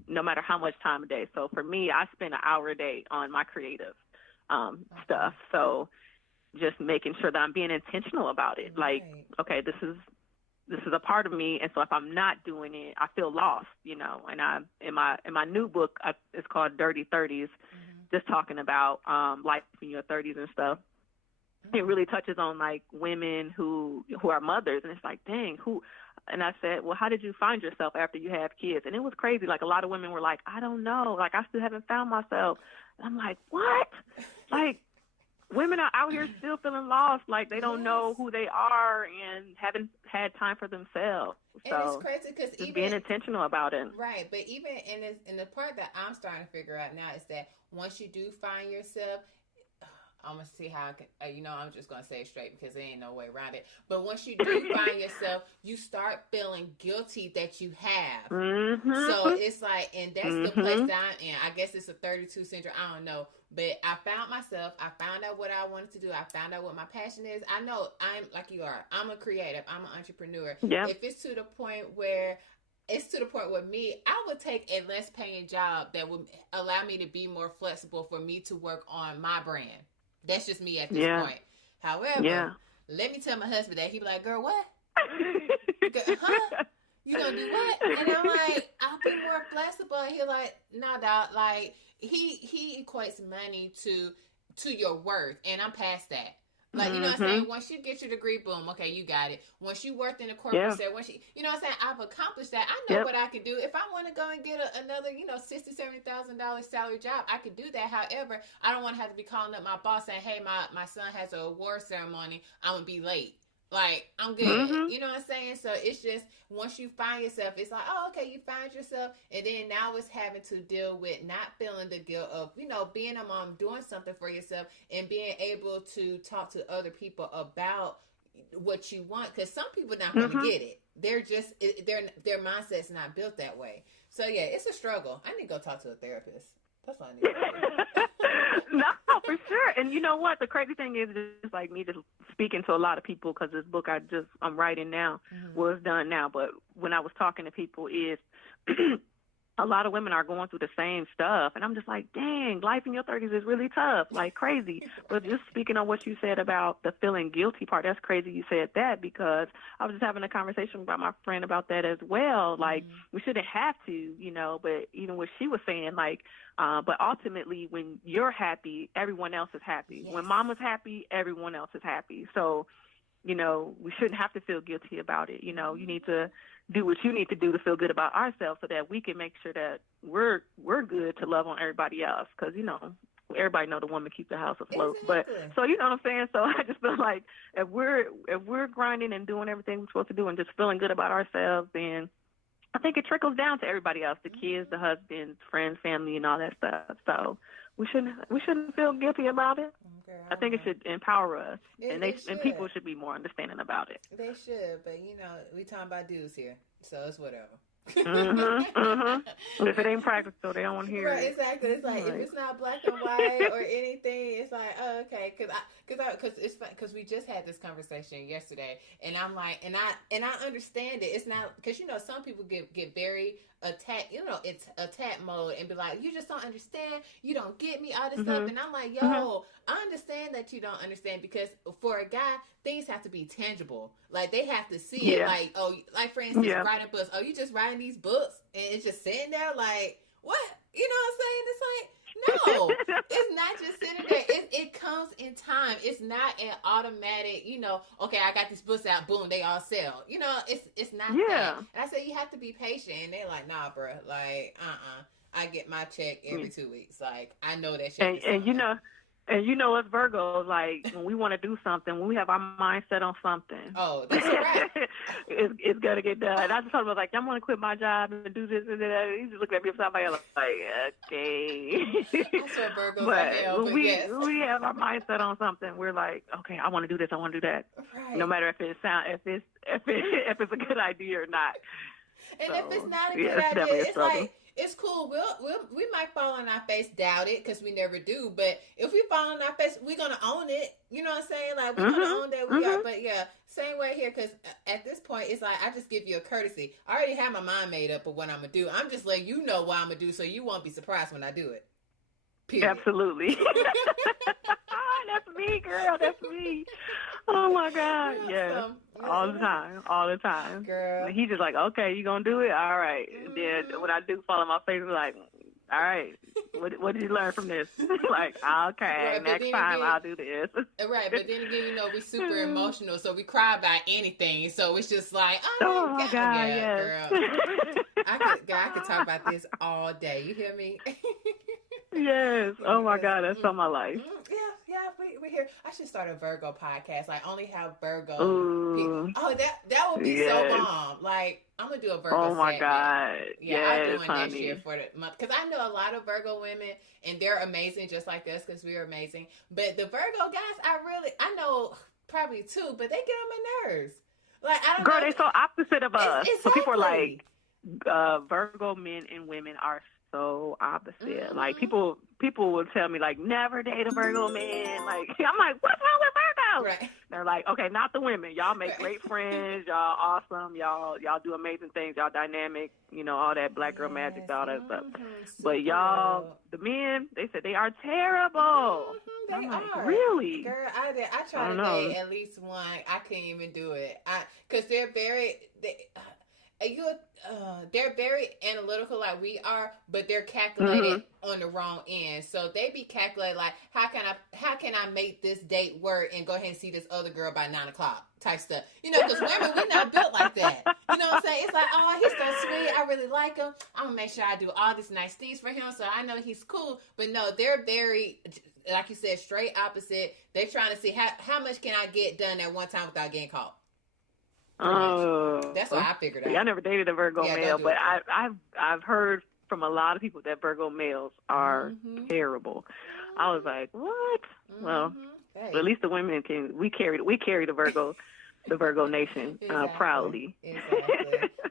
no matter how much time a day. So for me, I spend an hour a day on my creative stuff. So just making sure that I'm being intentional about it. Like, okay, this is a part of me, and so if I'm not doing it, I feel lost, And I in my new book, it's called Dirty 30s, just talking about life in your 30s and stuff. It really touches on like women who are mothers, and it's like, dang, who? And I said, well, how did you find yourself after you have kids? And it was crazy. Like a lot of women were like, I don't know, like I still haven't found myself. And I'm like, what? Like women are out here still feeling lost, like they don't know who they are and haven't had time for themselves. And it's crazy because even being intentional about it, right? But even in the part that I'm starting to figure out now is that once you do find yourself, I'm going to see how I can, I'm just going to say it straight because there ain't no way around it. But once you do find yourself, you start feeling guilty that you have. So it's like, and that's the place that I'm in. I guess it's a 32 syndrome. I don't know. But I found myself. I found out what I wanted to do. I found out what my passion is. I know I'm like you are. I'm a creative. I'm an entrepreneur. Yeah. If it's to the point where me, I would take a less paying job that would allow me to be more flexible for me to work on my brand. That's just me at this point. However, let me tell my husband that. He be like, girl, what? Huh? You gonna do what? And I'm like, I'll be more flexible. And he like, nah, dog. Like, he equates money to your worth. And I'm past that. Like, you know what I'm saying? Once you get your degree, boom, okay, you got it. Once you worked in a corporate set, you know what I'm saying? I've accomplished that. I know what I could do. If I want to go and get another, $60,000, $70,000 salary job, I could do that. However, I don't want to have to be calling up my boss saying, hey, my son has an award ceremony. I'm going to be late. Like, I'm good. You know what I'm saying? So it's just, once you find yourself, it's like, oh, okay, you find yourself. And then now it's having to deal with not feeling the guilt of, being a mom, doing something for yourself, and being able to talk to other people about what you want. Because some people not going to get it. They're just, their mindset's not built that way. So yeah, it's a struggle. I need to go talk to a therapist. That's what I need to do. No, for sure. And you know what? The crazy thing is, just like me just speaking to a lot of people, because this book I'm writing now, was done now. But when I was talking to people, is a lot of women are going through the same stuff. And I'm just like, dang, life in your 30s is really tough, like crazy. But just speaking on what you said about the feeling guilty part, that's crazy you said that, because I was just having a conversation about my friend about that as well. Like, we shouldn't have to, but even what she was saying, like, but ultimately when you're happy, everyone else is happy. Yes. When mama's happy, everyone else is happy. So, we shouldn't have to feel guilty about it. You need to do what you need to do to feel good about ourselves, so that we can make sure that we're good to love on everybody else. Because, everybody know the woman keeps the house afloat. Exactly. But so, you know what I'm saying? So I just feel like if we're grinding and doing everything we're supposed to do and just feeling good about ourselves, then I think it trickles down to everybody else, the kids, the husbands, friends, family, and all that stuff. So we shouldn't feel guilty about it. Girl, I think it should empower us, and should. people should be more understanding about it. They should, but we talking about dudes here, so it's whatever. If it ain't practical, they don't want to hear right, it. Exactly. It's like, if it's not black and white or anything, it's like, oh, okay, because it's fun, because we just had this conversation yesterday, and I'm like, and I understand it. It's not, because some people get very attack, it's attack mode, and be like, you just don't understand, you don't get me, all this stuff, and I'm like, yo, I understand that you don't understand, because for a guy, things have to be tangible. Like, they have to see it. Like, oh, like, for instance, writing books. Oh, you just writing these books and it's just sitting there, like, what? You know what I'm saying? It's like, no, it's not just sitting there. It comes in time. It's not an automatic, okay, I got these books out, boom, they all sell. It's not that. And I say, you have to be patient. And they're like, nah, bro, like, I get my check every 2 weeks. Like, I know that shit. And us Virgos, like, when we want to do something, when we have our mind set on something, oh, that's right. it's gonna get done. I just told him, like, I'm gonna quit my job and do this and that. He just looked at me upside my head, like, okay. I swear Virgos but are hell, when we have our mind set on something, we're like, okay, I want to do this, I want to do that. Right. No matter if it's a good idea or not. And if it's not a good idea, it's like, it's cool. We might fall on our face, doubt it, because we never do. But if we fall on our face, we're gonna own it. You know what I'm saying? Like, we're gonna own that we are. But yeah, same way here. Because at this point, it's like, I just give you a courtesy. I already have my mind made up of what I'm gonna do. I'm just letting you know what I'm gonna do, so you won't be surprised when I do it. Period. Absolutely. That's me, girl. That's me. Oh my God. Yes. All the time. Girl. He's just like, okay, you gonna do it? All right. And then when I do fall on my face, I'm like, all right, what did you learn from this? Like, okay, right, next time I'll do this. Right, but then again, we super emotional, so we cry about anything. So it's just like, oh my God, yes. Girl. I could talk about this all day. You hear me? Yes. Oh my God, that's on my life. Yeah, we here. I should start a Virgo podcast. Like, only have Virgo people. Oh, that would be so bomb. Like, I'm gonna do a Virgo. Oh my segment. God. Yeah, yes, I'll do one honey. next year for the month, because I know a lot of Virgo women, and they're amazing, just like us, because we're amazing. But the Virgo guys, I know probably two, but they get on my nerves. Like, I don't Girl, know. they're so opposite of us. Exactly. So people are like, Virgo men and women are so opposite. Like, people will tell me, like, never date a Virgo man. Like, I'm like, what's wrong with Virgo? Right. They're like, okay, not the women. Y'all make great friends. Y'all awesome. Y'all do amazing things. Y'all dynamic. All that black girl magic, all that stuff. But y'all, the men, they said they are terrible. They I'm like, are. really? Girl, I try to date at least one. I couldn't even do it. Because they're very... they're very analytical like we are, but they're calculated on the wrong end. So they be calculated like, how can I make this date work and go ahead and see this other girl by 9:00 type stuff. Because women, we're not built like that. You know what I'm saying? It's like, oh, he's so sweet. I really like him. I'm gonna make sure I do all these nice things for him so I know he's cool. But no, they're very, like you said, straight opposite. They're trying to see how much can I get done at one time without getting caught. Oh, that's what I figured out. I never dated a Virgo male, but I've heard from a lot of people that Virgo males are terrible. I was like, what? Well, at least the women we carry the Virgo nation proudly.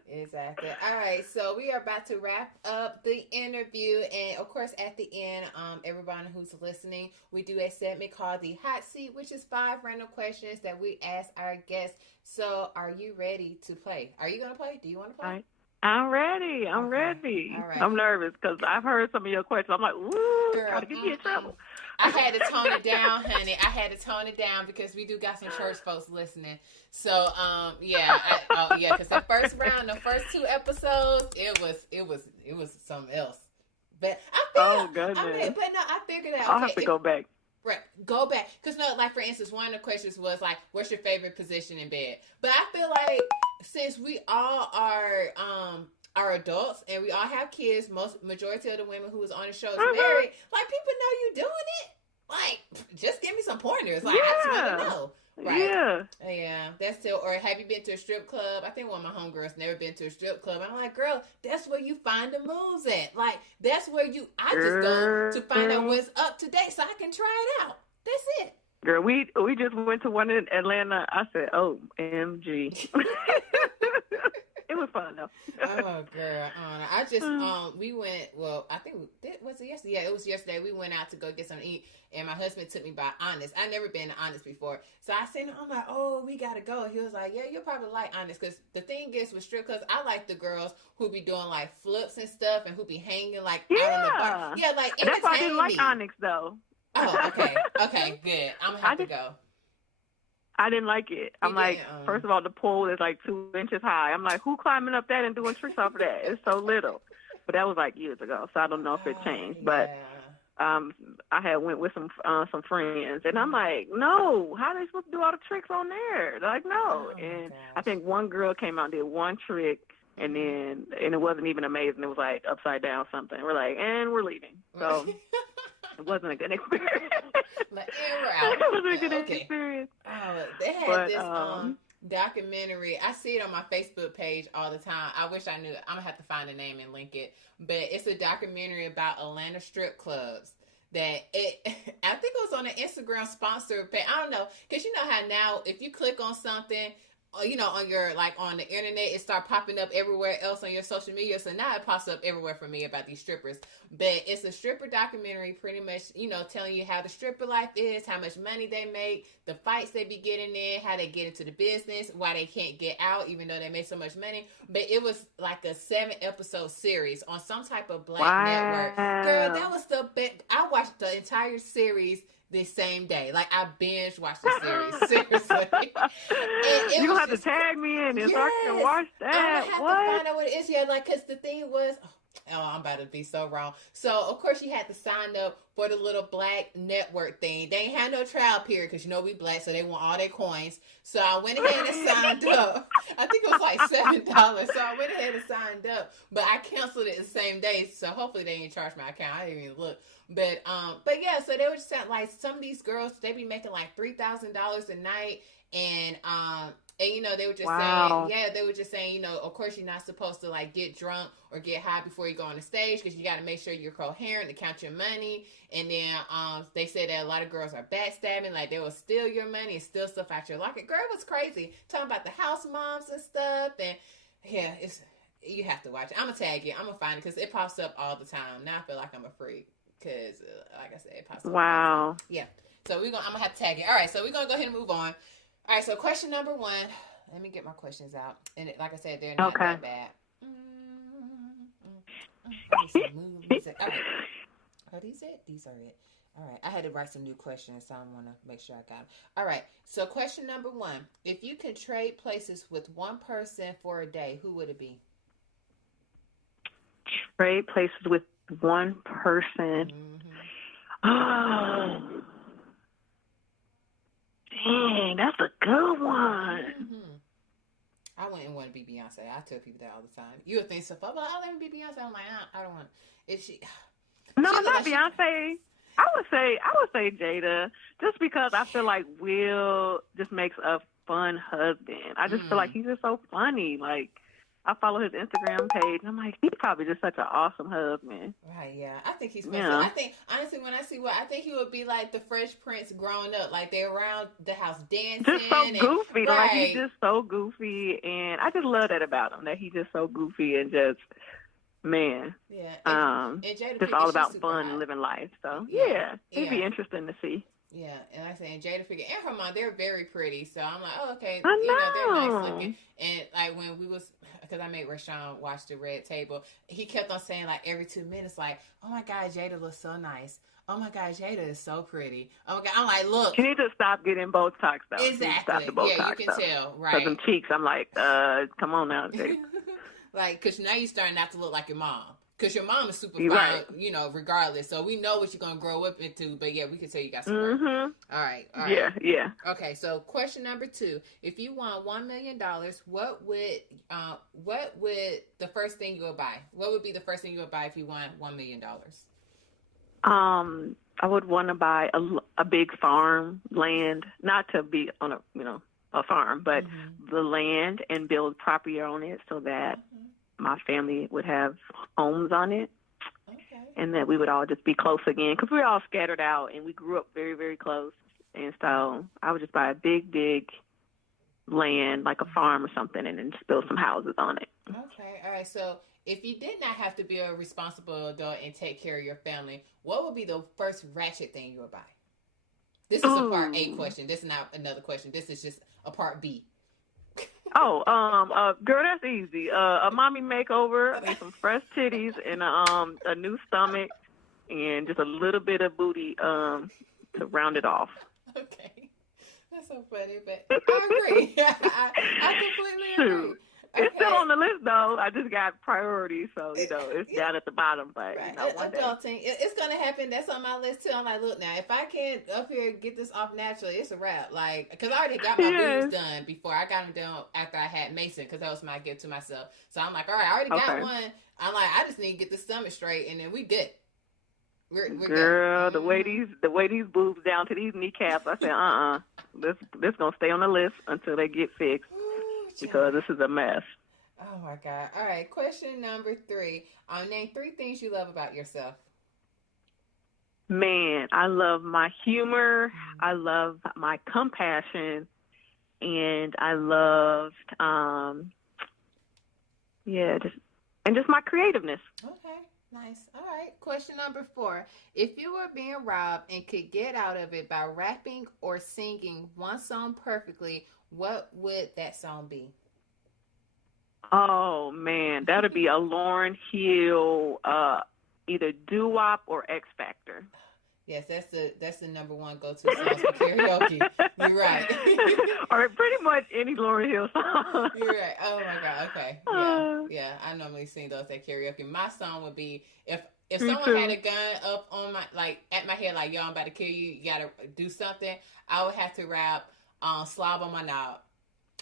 Exactly. All right, so we are about to wrap up the interview, and of course, at the end, everyone who's listening, we do a segment called the Hot Seat, which is 5 random questions that we ask our guests. So, are you ready to play? Are you going to play? Do you want to play? I'm ready. I'm ready. All right. I'm nervous because I've heard some of your questions. I'm like, ooh, trying to get me in trouble. I had to tone it down, honey. I had to tone it down because we do got some church folks listening. So, because the first round, the first 2 episodes, it was something else. But I figured out. I'll have to go back. Right, go back. Because, like, for instance, one of the questions was, like, what's your favorite position in bed? But I feel like since we all are adults and we all have kids, majority of the women who was on the show is married, like, people know you doing it. Like, just give me some pointers. Like, I just want to know. Right. Yeah. That's still, or have you been to a strip club? I think one of my homegirls never been to a strip club. I'm like, girl, that's where you find the moves at. Like, that's where I just go to find out what's up to date so I can try it out. That's it. Girl, we just went to one in Atlanta. I said, OMG. It was fun though. Oh, girl, I just we went. Well, I think was it yesterday? Yeah, it was yesterday. We went out to go get something to eat, and my husband took me by Honest. I never been to Honest before, so I said, I'm like, oh, we gotta go. He was like, yeah, you'll probably like Honest, because the thing is with strip clubs, I like the girls who be doing like flips and stuff, and who be hanging like out on the bar. Yeah, like that's why I didn't like Onyx though. Oh, okay, good. I'm gonna have to go. I didn't like it. I'm like, first of all, the pole is like 2 inches high. I'm like, who climbing up that and doing tricks off of that? It's so little. But that was like years ago, so I don't know if it changed. But I had went with some friends, and I'm like, no, how are they supposed to do all the tricks on there? They're like, no. I think one girl came out and did one trick, and it wasn't even amazing. It was like upside down something. We're like, and we're leaving. So it wasn't a good experience. Like, we're out. It wasn't a good experience. Oh, they had this documentary. I see it on my Facebook page all the time. I wish I knew it. I'm gonna have to find the name and link it. But it's a documentary about Atlanta strip clubs. I think it was on an Instagram sponsored page. I don't know, because you know how now if you click on something, on your, like, on the internet, it start popping up everywhere else on your social media. So now it pops up everywhere for me about these strippers. But it's a stripper documentary, pretty much, telling you how the stripper life is, how much money they make, the fights they be getting in, how they get into the business, why they can't get out, even though they make so much money. But it was like a 7-episode series on some type of black network. Girl, that was the best. I watched the entire series the same day. Like, I binge watched the series. Seriously. You're going to have to tag me in so I can watch that. I'm going to have to find out what it is. Yeah, like, because the thing was, I'm about to be so wrong. So, of course, you had to sign up for the little black network thing. They ain't had no trial period because, we black, so they want all their coins. So, I went ahead and signed up. I think it was like $7. So, I went ahead and signed up. But I canceled it the same day. So, hopefully, they didn't charge my account. I didn't even look. But yeah, so they were just saying, like, some of these girls, they be making like $3,000 a night. And they were just saying, they were just saying, of course you're not supposed to like get drunk or get high before you go on the stage, because you got to make sure you're coherent to count your money. And then they said that a lot of girls are backstabbing, like they will steal your money and steal stuff out your locker. Girl, it was crazy. Talking about the house moms and stuff. And yeah, you have to watch it. I'm going to tag it. I'm going to find it because it pops up all the time. Now I feel like I'm a freak because, like I said, it pops up. Wow. Yeah. So I'm going to have to tag it. All right. So we're going to go ahead and move on. All right, so question number 1. Let me get my questions out. And like I said, they're not that bad. All right. Are these it? These are it. All right. I had to write some new questions, so I want to make sure I got them. All right. So question number 1. If you could trade places with one person for a day, who would it be? Trade places with one person. Oh, dang, that's a good one. I wouldn't want to be Beyonce. I tell people that all the time. You would think so. But I'll let me be Beyonce. I'm like, I don't want. Is she? No, she not like Beyonce. I would say Jada, just because I feel like Will just makes a fun husband. I just feel like he's just so funny. Like, I follow his Instagram page, and I'm like, he's probably just such an awesome husband. Right, yeah. I think he's special. Yeah. I think, honestly, when I see I think he would be like the Fresh Prince growing up. Like, they're around the house dancing. Just so goofy. Right. Like, he's just so goofy, and I just love that about him, that he's just so goofy and just, man. Yeah. And Jada just Pinkett, all about she's fun super and living life. So, Yeah. it'd be interesting to see. Yeah, and like I said, and Jada Pinkett and her mom, they're very pretty. So I'm like, oh, okay, I they're nice know. looking. And like when we was, because I made Rashawn watch the Red Table, he kept on saying like every 2 minutes, like, oh my God, Jada looks so nice. Oh my God, Jada is so pretty. Oh my God, I'm like, look. You need to stop getting Botox, though. Exactly. Stop the Botox, Yeah, you can tell, right? Because them cheeks, I'm like, come on now, Jada. Like, because now you're starting not to look like your mom. Because your mom is super fine, Right. you know, regardless. So we know what you're going to grow up into. But yeah, we can tell you got some work. All right. Yeah. Okay, so question number 2. If you won $1 million, what would the first thing you would buy? What would be the first thing you would buy if you won $1 million? I would want to buy a big farm land, not to be on a farm, but the land, and build property on it so that my family would have homes on it. Okay. And that we would all just be close again, because we're all scattered out and we grew up very, very close. And so I would just buy a big, big land, like a farm or something, and then just build some houses on it. Okay. All right. So if you did not have to be a responsible adult and take care of your family, what would be the first ratchet thing you would buy? This is a part A question. This is not another question. This is just a part B. Girl, that's easy. A mommy makeover, some fresh titties, and a new stomach, and just a little bit of booty to round it off. Okay, that's so funny, but I agree. I completely agree. It's still on the list, though. I just got priorities, so, it's down at the bottom. But, one day. Adulting, it's going to happen. That's on my list, too. I'm like, look, now, if I can't up here get this off naturally, it's a wrap. Like, because I already got my boobs done before. I got them done after I had Mason, because that was my gift to myself. So I'm like, all right, I already got one. I'm like, I just need to get the stomach straight, and then we good. We're Girl, good. the way these boobs down to these kneecaps, I said, this going to stay on the list until they get fixed. Because this is a mess. Oh my God. All right. Question number 3. Name 3 things you love about yourself. Man, I love my humor. I love my compassion. And I loved, just my creativeness. Okay. Nice. All right. Question number 4. If you were being robbed and could get out of it by rapping or singing one song perfectly, what would that song be? Oh, man, that would be a Lauryn Hill, either doo-wop or X Factor. Yes, that's the number 1 go-to song for karaoke. You're right. Or pretty much any Lauryn Hill song. You're right. Oh my God. Okay. Yeah. I normally sing those at karaoke. My song would be if someone had a gun up on at my head, like, yo, I'm about to kill you. You gotta do something. I would have to rap "Slob on My Knob."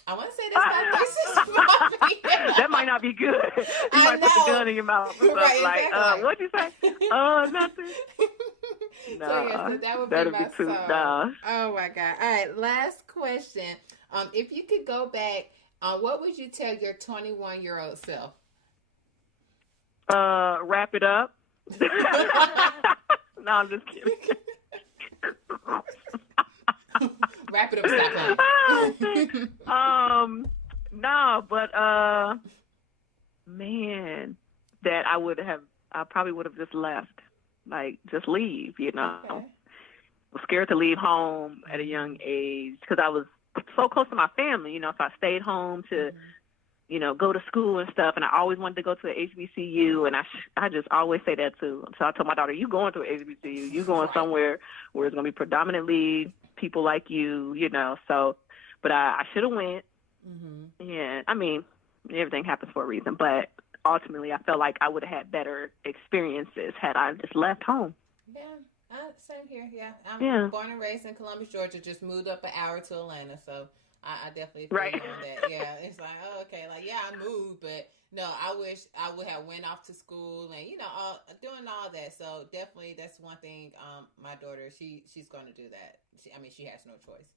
I want to say that's my thesis. That might not be good. You might put the gun in your mouth or something. Right, exactly. What'd you say? Nothing. No, so that would be my song. Nah. Oh my God. All right, last question. If you could go back, what would you tell your 21-year-old self? Wrap it up. No, I'm just kidding. Wrap it up, stop playing. No, but man, that I probably would have just left. Like, just leave, Okay. I was scared to leave home at a young age because I was so close to my family, so I stayed home to go to school and stuff. And I always wanted to go to a HBCU, and I just always say that too. So I told my daughter, you going to a HBCU, you going somewhere where it's going to be predominantly people like you, so, but I should have went. Mm-hmm. Yeah. I mean, everything happens for a reason, but ultimately I felt like I would have had better experiences had I just left home. Yeah. Same here. Yeah. I'm born and raised in Columbus, Georgia, just moved up an hour to Atlanta. So I definitely feel you on that. Yeah. It's like, oh, okay. Like, yeah, I moved, but no, I wish I would have went off to school and, doing all that. So definitely that's one thing. My daughter, she's going to do that. She has no choice.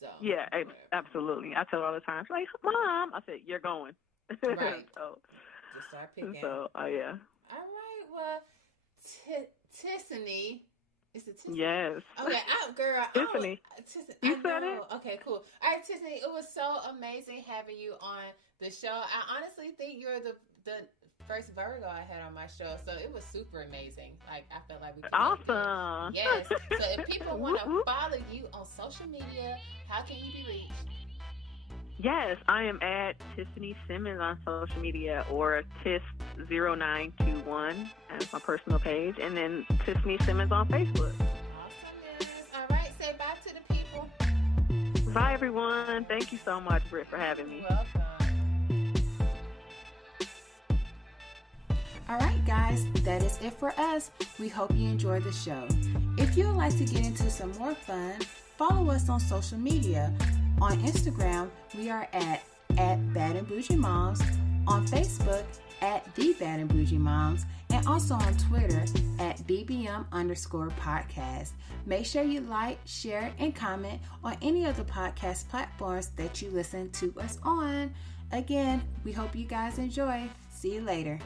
So yeah, absolutely. I tell her all the time, she's like, Mom, I said, you're going. Right. So just start picking. So, yeah. All right. Well, Tissanie. Is it Tissanie? Yes. Okay, girl. Tiffany. You said it? Okay, cool. All right, Tissanie, it was so amazing having you on the show. I honestly think you're the first Virgo I had on my show, so it was super amazing. Like, I felt like we could awesome. Yes. So if people want to follow you on social media, how can you be reached? Yes, I am at Tissanie Simmons on social media, or Tiss0921 as my personal page, and then Tissanie Simmons on Facebook. Awesome. All right, say bye to the people. Bye, everyone. Thank you so much, Britt, for having me. You're welcome. All right, guys, that is it for us. We hope you enjoyed the show. If you would like to get into some more fun, follow us on social media. On Instagram, we are at Bad and Bougie Moms. On Facebook, at The Bad and Bougie Moms. And also on Twitter, at BBM_podcast. Make sure you like, share, and comment on any of the podcast platforms that you listen to us on. Again, we hope you guys enjoy. See you later.